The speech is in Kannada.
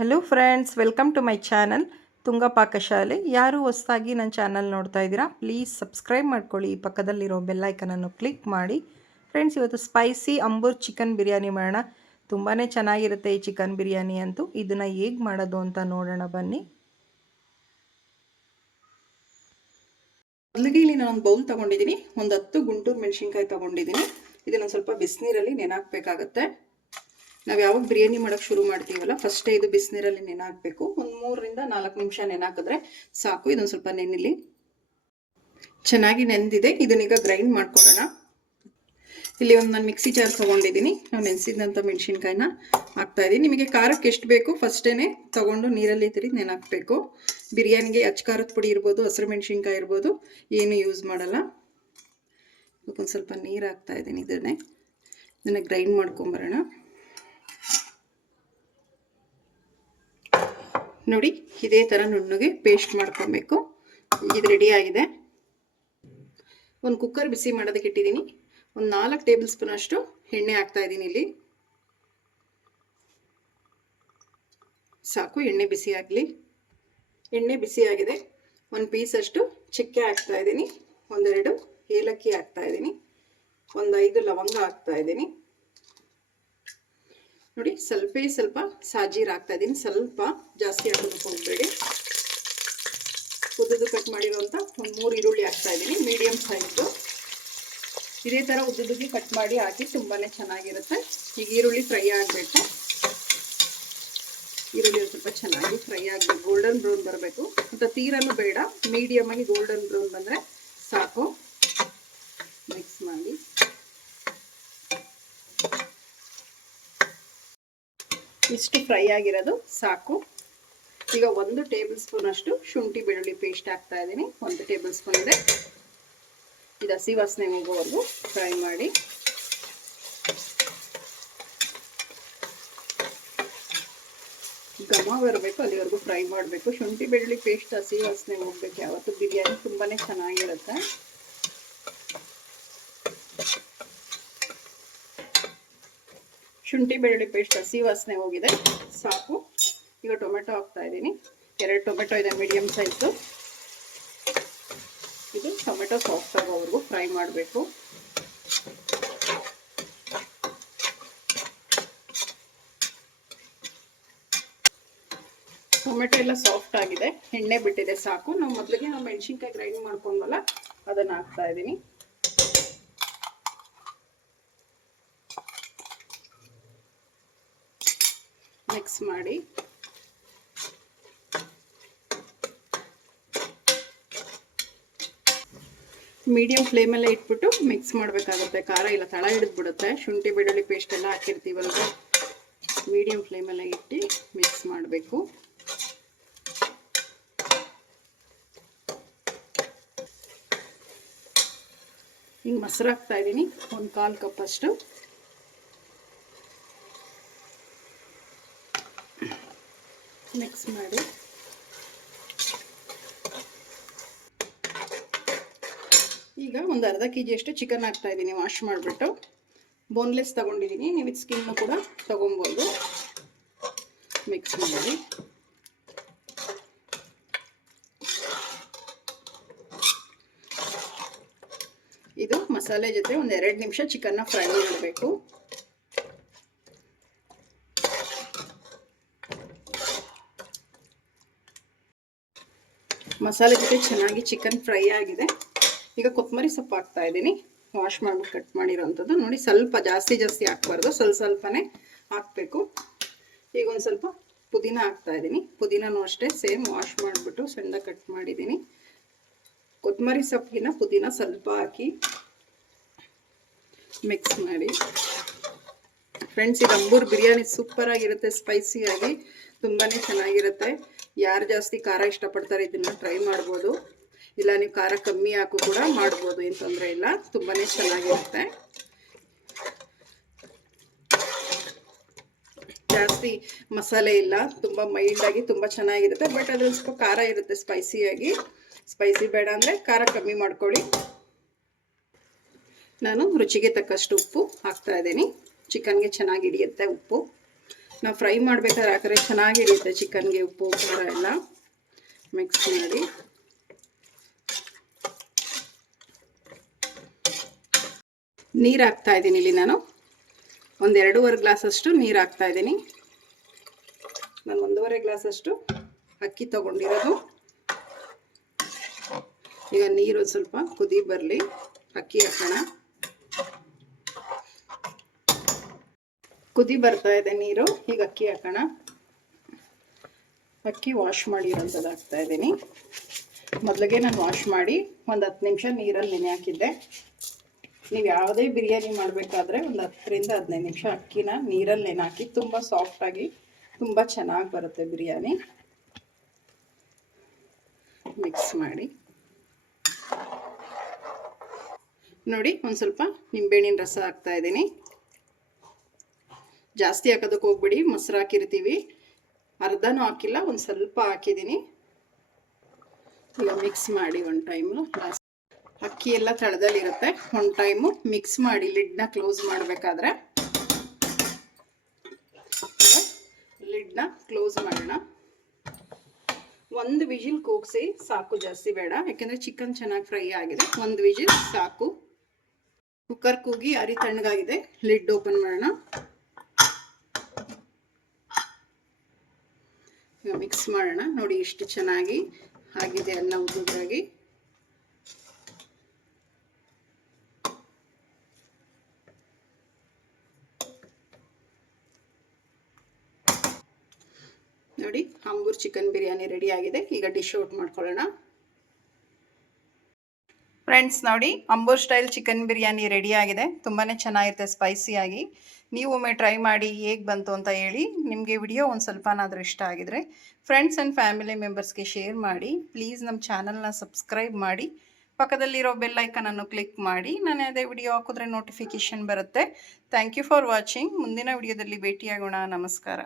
Hello friends, welcome to my channel Tunga Pakashale. ಯಾರು ಹೊಸದಾಗಿ ನನ್ನ ಚಾನಲ್ ನೋಡ್ತಾ ಇದ್ದೀರಾ, ಪ್ಲೀಸ್ ಸಬ್ಸ್ಕ್ರೈಬ್ ಮಾಡ್ಕೊಳ್ಳಿ. ಪಕ್ಕದಲ್ಲಿರೋ ಬೆಲ್ಲೈಕನನ್ನು ಕ್ಲಿಕ್ ಮಾಡಿ. ಫ್ರೆಂಡ್ಸ್, ಇವತ್ತು ಸ್ಪೈಸಿ ಅಂಬೂರ್ ಚಿಕನ್ ಬಿರಿಯಾನಿ ಮಾಡೋಣ. ತುಂಬಾ ಚೆನ್ನಾಗಿರುತ್ತೆ ಈ ಚಿಕನ್ ಬಿರಿಯಾನಿ ಅಂತೂ. ಇದನ್ನು ಹೇಗೆ ಮಾಡೋದು ಅಂತ ನೋಡೋಣ ಬನ್ನಿ. ಮೊದಲಿಗೆ ಇಲ್ಲಿ ನಾನು ಒಂದು ಬೌಲ್ ತೊಗೊಂಡಿದ್ದೀನಿ. ಒಂದು 10 ಗುಂಟೂರು ಮೆಣಸಿನ್ಕಾಯಿ ತೊಗೊಂಡಿದ್ದೀನಿ. ಇದನ್ನು ಸ್ವಲ್ಪ ಬಿಸಿನೀರಲ್ಲಿ ನೆನೆಹಾಕಬೇಕಾಗತ್ತೆ. ನಾವು ಯಾವಾಗ ಬಿರಿಯಾನಿ ಮಾಡೋಕ್ಕೆ ಶುರು ಮಾಡ್ತೀವಲ್ಲ, ಫಸ್ಟೇ ಇದು ಬಿಸಿನೀರಲ್ಲಿ ನೆನೆಹಾಕಬೇಕು. ಒಂದು 3 ರಿಂದ 4 ನಿಮಿಷ ನೆನೆಹಾಕಿದ್ರೆ ಸಾಕು. ಇದೊಂದು ಸ್ವಲ್ಪ ನೆನೆಲಿ. ಚೆನ್ನಾಗಿ ನೆನೆದಿದೆ. ಇದನ್ನೀಗ ಗ್ರೈಂಡ್ ಮಾಡ್ಕೊಳ್ಳೋಣ. ಇಲ್ಲಿ ಒಂದು ನಾನು ಮಿಕ್ಸಿ ಜಾರ್ ತೊಗೊಂಡಿದ್ದೀನಿ. ನಾವು ನೆನೆಸಿದಂಥ ಮೆಣಸಿನ್ಕಾಯಿನ ಹಾಕ್ತಾಯಿದ್ದೀನಿ. ನಿಮಗೆ ಖಾರಕ್ಕೆ ಎಷ್ಟು ಬೇಕು ಫಸ್ಟೇ ತೊಗೊಂಡು ನೀರಲ್ಲಿ ತಿರುಗಿ ನೆನೆಹಾಕಬೇಕು. ಬಿರಿಯಾನಿಗೆ ಅಚ್ಚ ಪುಡಿ ಇರ್ಬೋದು, ಹಸಿರು ಮೆಣಸಿನ್ಕಾಯಿ ಇರ್ಬೋದು, ಏನು ಯೂಸ್ ಮಾಡಲ್ಲ. ಒಂದು ಸ್ವಲ್ಪ ನೀರು ಹಾಕ್ತಾಯಿದ್ದೀನಿ. ಇದನ್ನು ಗ್ರೈಂಡ್ ಮಾಡ್ಕೊಂಬರೋಣ. ನೋಡಿ, ಇದೇ ಥರ ನುಣ್ಣಗೆ ಪೇಸ್ಟ್ ಮಾಡ್ಕೊಬೇಕು. ಇದು ರೆಡಿ ಆಗಿದೆ. ಒಂದು ಕುಕ್ಕರ್ ಬಿಸಿ ಮಾಡೋದಕ್ಕೆ ಇಟ್ಟಿದ್ದೀನಿ. ಒಂದು 4 ಟೇಬಲ್ ಸ್ಪೂನ್ ಅಷ್ಟು ಎಣ್ಣೆ ಹಾಕ್ತಾ ಇದ್ದೀನಿ. ಇಲ್ಲಿ ಸಾಕು, ಎಣ್ಣೆ ಬಿಸಿ ಆಗಲಿ. ಎಣ್ಣೆ ಬಿಸಿ ಆಗಿದೆ. ಒಂದು ಪೀಸ್ ಅಷ್ಟು ಚಕ್ಕೆ ಹಾಕ್ತಾ ಇದ್ದೀನಿ. 1-2 ಏಲಕ್ಕಿ ಹಾಕ್ತಾ ಇದ್ದೀನಿ. ಒಂದು 5 ಲವಂಗ ಹಾಕ್ತಾ ಇದ್ದೀನಿ. ನೋಡಿ, ಸ್ವಲ್ಪ ಸಾಜೀರು ಹಾಕ್ತಾ ಇದ್ದೀನಿ. ಸ್ವಲ್ಪ ಜಾಸ್ತಿ ಹಾಕೋದಕ್ಕೆ ಹೋಗಬೇಡಿ. ಉದ್ದುದು ಕಟ್ ಮಾಡಿರುವಂಥ ಒಂದು 3 ಈರುಳ್ಳಿ ಹಾಕ್ತಾ ಇದ್ದೀನಿ, ಮೀಡಿಯಮ್ ಸೈಜು. ಇದೇ ಥರ ಉದ್ದುದಾಗಿ ಕಟ್ ಮಾಡಿ ಹಾಕಿ ತುಂಬಾ ಚೆನ್ನಾಗಿರುತ್ತೆ. ಈಗ ಈರುಳ್ಳಿ ಫ್ರೈ ಆಗಬೇಕು. ಈರುಳ್ಳಿ ಸ್ವಲ್ಪ ಚೆನ್ನಾಗಿ ಫ್ರೈ ಆಗಬೇಕು. ಗೋಲ್ಡನ್ ಬ್ರೌನ್ ಬರಬೇಕು. ಮತ್ತು ತೀರನೂ ಬೇಡ, ಮೀಡಿಯಮ್ ಆಗಿ ಗೋಲ್ಡನ್ ಬ್ರೌನ್ ಬಂದರೆ ಸಾಕು. ಮಿಕ್ಸ್ ಮಾಡಿ ಇಷ್ಟು ಫ್ರೈ ಆಗಿರೋದು ಸಾಕು. ಈಗ 1 ಟೇಬಲ್ ಸ್ಪೂನ್ ಅಷ್ಟು ಶುಂಠಿ ಬೆಳ್ಳುಳ್ಳಿ ಪೇಸ್ಟ್ ಹಾಕ್ತಾ ಇದ್ದೀನಿ. 1 ಟೇಬಲ್ ಸ್ಪೂನ್ ಇದೆ. ಇದು ಹಸಿ ವಾಸನೆ ಹೋಗೋವರೆಗೂ ಫ್ರೈ ಮಾಡಿ. ಘಮ ಬರಬೇಕು, ಅಲ್ಲಿವರೆಗೂ ಫ್ರೈ ಮಾಡಬೇಕು. ಶುಂಠಿ ಬೆಳ್ಳುಳ್ಳಿ ಪೇಸ್ಟ್ ಹಸಿ ವಾಸನೆ ಹೋಗ್ಬೇಕು. ಯಾವತ್ತು ಬಿರಿಯಾನಿ ತುಂಬಾ ಚೆನ್ನಾಗಿರುತ್ತೆ. ಶುಂಠಿ ಬೆಳ್ಳುಳ್ಳಿ ಪೇಸ್ಟ್ ಹಸಿ ವಾಸನೆ ಹೋಗಿದೆ, ಸಾಕು. ಈಗ ಟೊಮೆಟೊ ಹಾಕ್ತಾ ಇದ್ದೀನಿ. 2 ಟೊಮೆಟೊ ಇದೆ, ಮೀಡಿಯಮ್ ಸೈಜು. ಇದು ಟೊಮೆಟೊ ಸಾಫ್ಟ್ ಆಗೋವರೆಗೂ ಫ್ರೈ ಮಾಡಬೇಕು. ಟೊಮೆಟೊ ಎಲ್ಲ ಸಾಫ್ಟ್ ಆಗಿದೆ, ಎಣ್ಣೆ ಬಿಟ್ಟಿದೆ, ಸಾಕು. ನಾವು ಮೊದಲಿಗೆ ಮೆಣಸಿನ್ಕಾಯಿ ಗ್ರೈಂಡ್ ಮಾಡ್ಕೊಂಡ್ವಲ್ಲ, ಅದನ್ನು ಹಾಕ್ತಾ ಇದ್ದೀನಿ. ಮಿಕ್ಸ್ ಮಾಡಿ ಮೀಡಿಯಂ ಫ್ಲೇಮಲ್ಲೇ ಇಟ್ಬಿಟ್ಟು ಮಿಕ್ಸ್ ಮಾಡಬೇಕಾಗುತ್ತೆ. ಖಾರ ಇಲ್ಲ ತಳ ಹಿಡಿದ್ಬಿಡುತ್ತೆ. ಶುಂಠಿ ಬೆಳ್ಳುಳ್ಳಿ ಪೇಸ್ಟ್ ಎಲ್ಲ ಹಾಕಿರ್ತೀವಲ್ವ, ಮೀಡಿಯಂ ಫ್ಲೇಮಲ್ಲೇ ಇಟ್ಟು ಮಿಕ್ಸ್ ಮಾಡಬೇಕು. ಈಗ ಮೊಸರು ಹಾಕ್ತಾ ಇದ್ದೀನಿ, 1/4 ಕಪ್ ಅಷ್ಟು. ಮಿಕ್ಸ್ ಮಾಡಿ ಈಗ ಒಂದು ಅರ್ಧ kg ಅಷ್ಟು ಚಿಕನ್ ಹಾಕ್ತಾ ಇದ್ದೀನಿ. ವಾಶ್ ಮಾಡಿಬಿಟ್ಟು ಬೋನ್ಲೆಸ್ ತಗೊಂಡಿದ್ದೀನಿ. ನೀವು ಇದು ಸ್ಕಿನ್ನು ಕೂಡ ತಗೊಬೋದು. ಮಿಕ್ಸ್ ಮಾಡಿ ಇದು ಮಸಾಲೆ ಜೊತೆ ಒಂದು 2 ನಿಮಿಷ ಚಿಕನ್ನ ಫ್ರೈ ಮಾಡಬೇಕು. ಮಸಾಲೆ ಜೊತೆ ಚೆನ್ನಾಗಿ ಚಿಕನ್ ಫ್ರೈ ಆಗಿದೆ. ಈಗ ಕೊತ್ತಂಬರಿ ಸೊಪ್ಪು ಹಾಕ್ತಾ ಇದ್ದೀನಿ. ವಾಶ್ ಮಾಡಿಬಿಟ್ಟು ಕಟ್ ಮಾಡಿರೋವಂಥದ್ದು. ನೋಡಿ, ಸ್ವಲ್ಪ ಜಾಸ್ತಿ ಹಾಕಬಾರ್ದು, ಸ್ವಲ್ಪನೇ ಹಾಕಬೇಕು. ಈಗ ಒಂದು ಸ್ವಲ್ಪ ಪುದೀನ ಹಾಕ್ತಾ ಇದ್ದೀನಿ. ಪುದೀನೂ ಅಷ್ಟೇ ಸೇಮ್ ವಾಶ್ ಮಾಡಿಬಿಟ್ಟು ಸಣ್ಣದಾಗಿ ಕಟ್ ಮಾಡಿದ್ದೀನಿ. ಕೊತ್ತಂಬರಿ ಸೊಪ್ಪಿನ ಪುದೀನ ಸ್ವಲ್ಪ ಹಾಕಿ ಮಿಕ್ಸ್ ಮಾಡಿ. ಫ್ರೆಂಡ್ಸ್, ಇದು ಅಂಬೂರ್ ಬಿರಿಯಾನಿ ಸೂಪರಾಗಿರುತ್ತೆ. ಸ್ಪೈಸಿಯಾಗಿ ತುಂಬಾ ಚೆನ್ನಾಗಿರುತ್ತೆ. ಯಾರು ಜಾಸ್ತಿ ಖಾರ ಇಷ್ಟಪಡ್ತಾರೆ ಇದನ್ನು ಟ್ರೈ ಮಾಡ್ಬೋದು. ಇಲ್ಲ ನೀವು ಖಾರ ಕಮ್ಮಿ ಹಾಕು ಕೂಡ ಮಾಡ್ಬೋದು, ಏನು ತೊಂದರೆ ಇಲ್ಲ. ತುಂಬಾ ಚೆನ್ನಾಗಿರುತ್ತೆ. ಜಾಸ್ತಿ ಮಸಾಲೆ ಇಲ್ಲ, ತುಂಬ ಮೈಲ್ಡಾಗಿ ತುಂಬ ಚೆನ್ನಾಗಿರುತ್ತೆ. ಬಟ್ ಅದ್ರಲ್ಲಿ ಸ್ವಲ್ಪ ಖಾರ ಇರುತ್ತೆ ಸ್ಪೈಸಿಯಾಗಿ. ಸ್ಪೈಸಿ ಬೇಡ ಅಂದರೆ ಖಾರ ಕಮ್ಮಿ ಮಾಡ್ಕೊಳ್ಳಿ. ನಾನು ರುಚಿಗೆ ತಕ್ಕಷ್ಟು ಉಪ್ಪು ಹಾಕ್ತಾ ಇದ್ದೀನಿ. ಚಿಕನ್ಗೆ ಚೆನ್ನಾಗಿ ಹಿಡಿಯುತ್ತೆ ಉಪ್ಪು. ನಾವು ಫ್ರೈ ಮಾಡಬೇಕಾದ್ರೆ ಹಾಕಿದ್ರೆ ಚೆನ್ನಾಗಿರುತ್ತೆ ಚಿಕನ್ಗೆ ಉಪ್ಪು ಖಾರ ಎಲ್ಲ. ಮಿಕ್ಸ್ ಮಾಡಿ ನೀರು ಹಾಕ್ತಾ ಇದ್ದೀನಿ. ಇಲ್ಲಿ ನಾನು ಒಂದು 2.5 ಗ್ಲಾಸಷ್ಟು ನೀರು ಹಾಕ್ತಾ ಇದ್ದೀನಿ. ನಾನು 1.5 ಗ್ಲಾಸಷ್ಟು ಅಕ್ಕಿ ತಗೊಂಡಿರೋದು. ಈಗ ನೀರು ಸ್ವಲ್ಪ ಕುದಿ ಬರಲಿ, ಅಕ್ಕಿ ಹಾಕೋಣ. ಕುದಿ ಬರ್ತಾ ಇದೆ ನೀರು, ಈಗ ಅಕ್ಕಿ ಹಾಕೋಣ. ಅಕ್ಕಿ ವಾಶ್ ಮಾಡಿರೋಂಥದ್ದು ಹಾಕ್ತಾ ಇದ್ದೀನಿ. ಮೊದಲಿಗೆ ನಾನು ವಾಶ್ ಮಾಡಿ ಒಂದು 10 ನಿಮಿಷ ನೀರಲ್ಲಿ ನೆನೆ ಹಾಕಿದ್ದೆ. ನೀವು ಯಾವುದೇ ಬಿರಿಯಾನಿ ಮಾಡಬೇಕಾದ್ರೆ ಒಂದು 10ರಿಂದ 15 ನಿಮಿಷ ಅಕ್ಕಿನ ನೀರಲ್ಲಿ ನೆನೆ ಹಾಕಿ ತುಂಬ ಸಾಫ್ಟಾಗಿ ತುಂಬ ಚೆನ್ನಾಗಿ ಬರುತ್ತೆ ಬಿರಿಯಾನಿ. ಮಿಕ್ಸ್ ಮಾಡಿ ನೋಡಿ. ಒಂದು ಸ್ವಲ್ಪ ನಿಂಬೆಹಣ್ಣಿನ ರಸ ಹಾಕ್ತಾ ಇದ್ದೀನಿ. ಜಾಸ್ತಿ ಹಾಕೋದಕ್ಕೆ ಹೋಗ್ಬಿಡಿ, ಮೊಸರು ಹಾಕಿರ್ತೀವಿ. ಅರ್ಧನೂ ಹಾಕಿಲ್ಲ, ಒಂದು ಸ್ವಲ್ಪ ಹಾಕಿದ್ದೀನಿ. ಈಗ ಮಿಕ್ಸ್ ಮಾಡಿ ಒಂದು ಟೈಮು. ಅಕ್ಕಿ ಎಲ್ಲ ತಳದಲ್ಲಿರುತ್ತೆ. ಒಂದು ಟೈಮು ಮಿಕ್ಸ್ ಮಾಡಿ ಲಿಡ್ನ ಕ್ಲೋಸ್ ಮಾಡಬೇಕಾದ್ರೆ ಲಿಡ್ನ ಕ್ಲೋಸ್ ಮಾಡೋಣ. ಒಂದು ವಿಜಿಲ್ ಕೂಗಿಸಿ ಸಾಕು, ಜಾಸ್ತಿ ಬೇಡ, ಯಾಕೆಂದರೆ ಚಿಕನ್ ಚೆನ್ನಾಗಿ ಫ್ರೈ ಆಗಿದೆ. ಒಂದು ವಿಜಿಲ್ ಸಾಕು. ಕುಕ್ಕರ್ ಕೂಗಿ ಅರಿ ತಣ್ಣಗಾಗಿದೆ. ಲಿಡ್ ಓಪನ್ ಮಾಡೋಣ. ಈಗ ಮಿಕ್ಸ್ ಮಾಡೋಣ. ನೋಡಿ ಎಷ್ಟು ಚೆನ್ನಾಗಿ ಆಗಿದೆ ಎಲ್ಲ ಉದ್ದುದ್ರಾಗಿ. ನೋಡಿ ಅಂಬೂರ್ ಚಿಕನ್ ಬಿರಿಯಾನಿ ರೆಡಿ ಆಗಿದೆ. ಈಗ ಡಿಶ್ ಔಟ್ ಮಾಡ್ಕೊಳ್ಳೋಣ. ಫ್ರೆಂಡ್ಸ್ ನೋಡಿ, Ambur style chicken biryani ready ಆಗಿದೆ. ತುಂಬಾ ಚೆನ್ನಾಗಿರುತ್ತೆ ಸ್ಪೈಸಿಯಾಗಿ. ನೀವು ಒಮ್ಮೆ ಟ್ರೈ ಮಾಡಿ ಹೇಗೆ ಬಂತು ಅಂತ ಹೇಳಿ. ನಿಮಗೆ ವಿಡಿಯೋ ಒಂದು ಸ್ವಲ್ಪನಾದರೂ ಇಷ್ಟ ಆಗಿದರೆ ಫ್ರೆಂಡ್ಸ್ ಆ್ಯಂಡ್ ಫ್ಯಾಮಿಲಿ ಮೆಂಬರ್ಸ್ಗೆ ಶೇರ್ ಮಾಡಿ. ಪ್ಲೀಸ್ ನಮ್ಮ ಚಾನಲ್ನ ಸಬ್ಸ್ಕ್ರೈಬ್ ಮಾಡಿ, ಪಕ್ಕದಲ್ಲಿರೋ ಬೆಲ್ ಐಕನನ್ನು ಕ್ಲಿಕ್ ಮಾಡಿ. ನಾನು ಅದೇ ವಿಡಿಯೋ ಹಾಕಿದ್ರೆ ನೋಟಿಫಿಕೇಷನ್ ಬರುತ್ತೆ. Thank you for watching. ಮುಂದಿನ ವಿಡಿಯೋದಲ್ಲಿ ಭೇಟಿಯಾಗೋಣ. ನಮಸ್ಕಾರ.